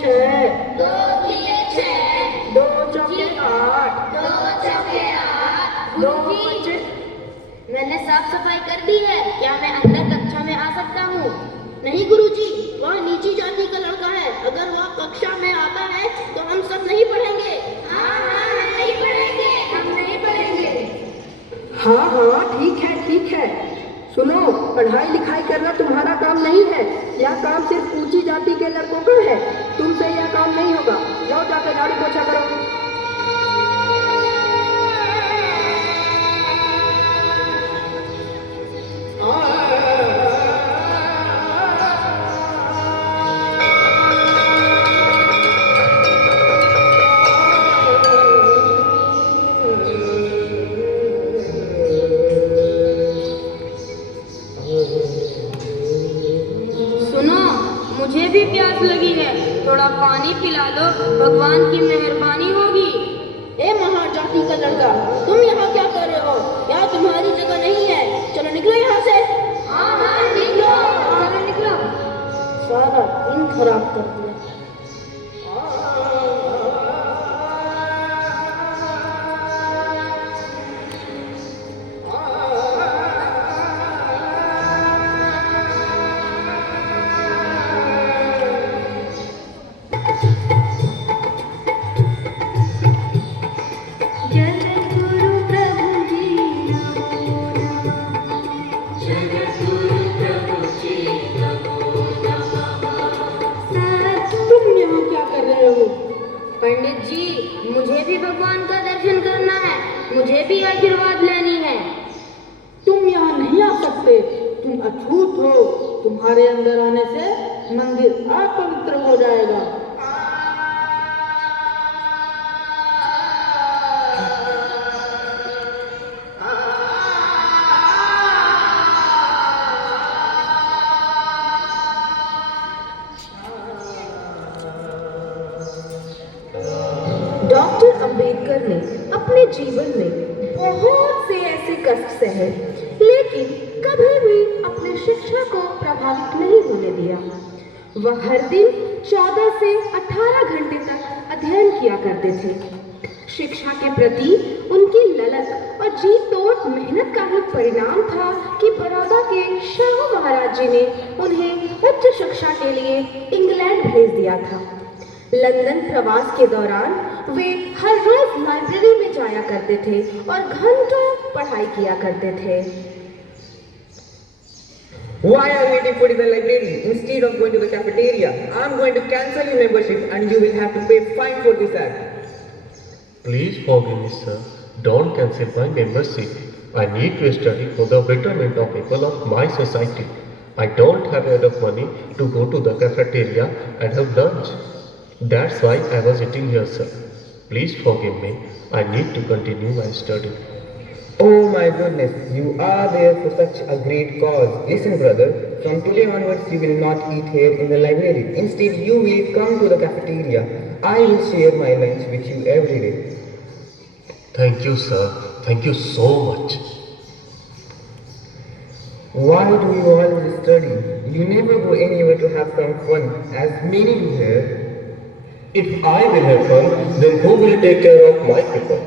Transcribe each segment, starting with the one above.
6, 2 तिये 6, 2 चौके 8, 2 चौके 8। 2 गुरुजी, 25। मैंने साफ सफाई कर दी है, क्या मैं अंदर कक्षा में आ सकता हूँ? नहीं गुरुजी, वह नीची जाति का लड़का है। अगर वह कक्षा में आता है तो हम सब नहीं पढ़ेंगे। हाँ हाँ, हम नहीं पढ़ेंगे, हम नहीं पढ़ेंगे। हाँ हाँ, ठीक है। सुनो, पढ़ाई लिखाई करना तुम्हारा काम नहीं है। यह काम सिर्फ ऊंची जाति के लड़कों का है। तुमसे यह काम नहीं होगा। जाओ जाकर झाड़ू पोछा करो। सुनो, मुझे भी प्यास लगी है, थोड़ा पानी पिला दो, भगवान की मेहरबानी होगी। ए महान जाति का लड़का, तुम यहाँ क्या कर रहे हो? यहाँ तुम्हारी जगह नहीं है। चलो निकलो यहाँ से। हाँ हाँ, निकलो, चलो निकलो। सारा दिन खराब कर दिया। पंडित जी, मुझे भी भगवान का दर्शन करना है, मुझे भी आशीर्वाद लेनी है। तुम यहाँ नहीं आ सकते। तुम अछूत हो। तुम्हारे अंदर आने से मंदिर अपवित्र हो जाएगा। डॉक्टर अंबेडकर ने अपने जीवन में बहुत से ऐसे कष्ट सहे, लेकिन कभी भी अपने शिक्षा को प्रभावित नहीं होने दिया। वह हर दिन 14 से 18 घंटे तक अध्ययन किया करते थे। शिक्षा के प्रति उनकी ललक और जी तोड़ मेहनत का ही परिणाम था कि बड़ौदा के शाहू महाराज जी ने उन्हें उच्च शिक्षा के लिए इंग्लैंड भेज दिया था। लंदन प्रवास के दौरान वे हर रोज लाइब्रेरी में जाया करते थे और घंटों पढ़ाई किया करते थे। Why are you eating food in the library instead of going to the cafeteria? I'm going to cancel your membership and you will have to pay fine for this act. Please forgive me, sir. Don't cancel my membership. I need to study for the betterment of people of my society. I don't have enough money to go to the cafeteria and have lunch. That's why I was eating here, sir. Please forgive me. I need to continue my study. Oh my goodness, you are there for such a great cause. Listen brother, from today onwards you will not eat here in the library. Instead you will come to the cafeteria. I will share my lunch with you every day. Thank you, sir. Thank you so much. Why do you always study? You never go anywhere to have some fun, as many do here. If I will have fun, then who will take care of my people?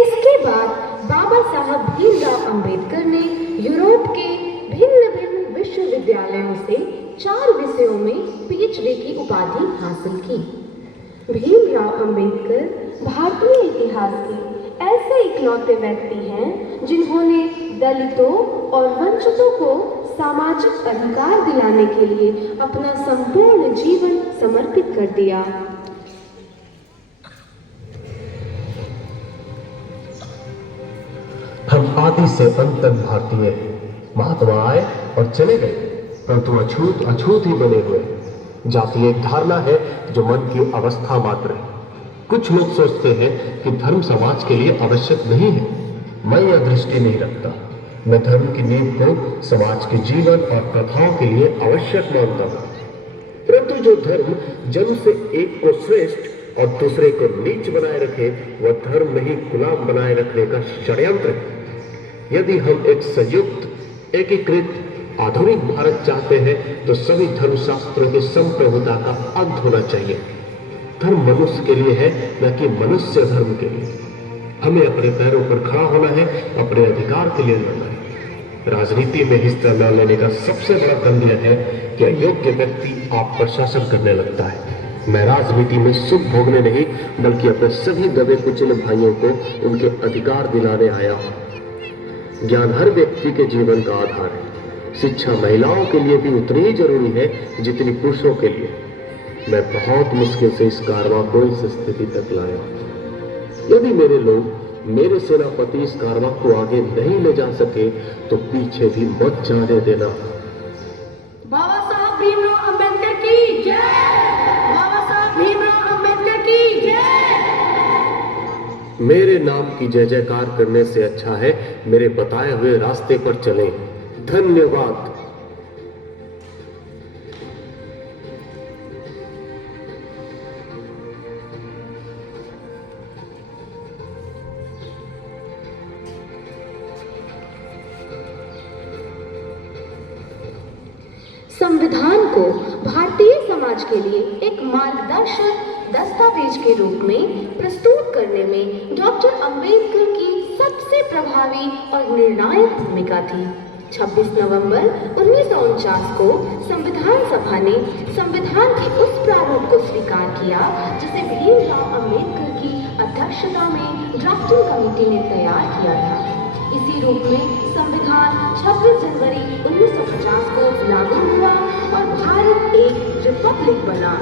इसके बाद बाबा साहब भीमराव अंबेडकर ने Europe के भिन्न भिन्न विश्वविद्यालयों से 4 विषयों में पीएचडी की उपाधि हासिल की। भीमराव अंबेडकर भारतीय इतिहास के ऐसे इकलौते व्यक्ति हैं जिन्होंने दलितों और वंचितों को सामाजिक अधिकार दिलाने के लिए अपना संपूर्ण जीवन समर्पित कर दिया। हम आदि से अंत तक भारतीय हैं। महात्मा आए और चले गए, परंतु अछूत अछूत ही बने हुए। जाति एक धारणा है जो मन की अवस्था मात्र है। कुछ लोग सोचते हैं कि धर्म समाज के लिए आवश्यक नहीं है। मैं यह दृष्टि नहीं रखता। मैं धर्म की नींव को समाज के जीवन और प्रथाओं के लिए आवश्यक मानता हूँ। परंतु जो धर्म जन्म से एक को श्रेष्ठ और दूसरे को नीच बनाए रखे, वह धर्म नहीं गुलाम बनाए रखने का षड्यंत्र है। यदि हम एक संयुक्त, एकीकृत आधुनिक भारत चाहते हैं तो सभी धर्मशास्त्रों की संप्रभुता का अंत होना चाहिए। धर्म मनुष्य के लिए है, न कि मनुष्य धर्म के लिए। हमें अपने पैरों पर खड़ा होना है, अपने अधिकार के लिए लड़ना है। राजनीति में हिस्सा न लेने का सबसे बड़ा दंड यह है कि अयोग्य व्यक्ति आप पर शासन करने लगता है। मैं राजनीति में सुख भोगने नहीं, बल्कि अपने सभी दबे कुचले भाइयों को उनके अधिकार दिलाने आया हूं। ज्ञान हर व्यक्ति के जीवन का आधार है। शिक्षा महिलाओं के लिए भी उतनी ही जरूरी है जितनी पुरुषों के लिए। मैं बहुत मुश्किल से इस कारवां को इस स्थिति तक लाया। यदि मेरे लोग, मेरे सेनापति इस कारवां को आगे नहीं ले जा सके तो पीछे भी मत जाने देना। बाबा साहब भीमराव अंबेडकर की जय। बाबा साहब भीमराव अंबेडकर की जय। मेरे नाम की जय जयकार करने से अच्छा है मेरे बताए हुए रास्ते पर चलें। धन्यवाद। संविधान को भारतीय समाज के लिए एक मार्गदर्शक दस्तावेज के रूप में प्रस्तुत करने में डॉक्टर अंबेडकर की सबसे प्रभावी और निर्णायक भूमिका थी। 26 नवंबर 1949 को संविधान सभा ने संविधान के उस प्रारूप को स्वीकार किया जिसे भीमराव अंबेडकर की अध्यक्षता में ड्राफ्टिंग कमेटी ने तैयार किया था। इसी रूप में संविधान 26 जनवरी 1950 को लागू हुआ और भारत एक रिपब्लिक बना।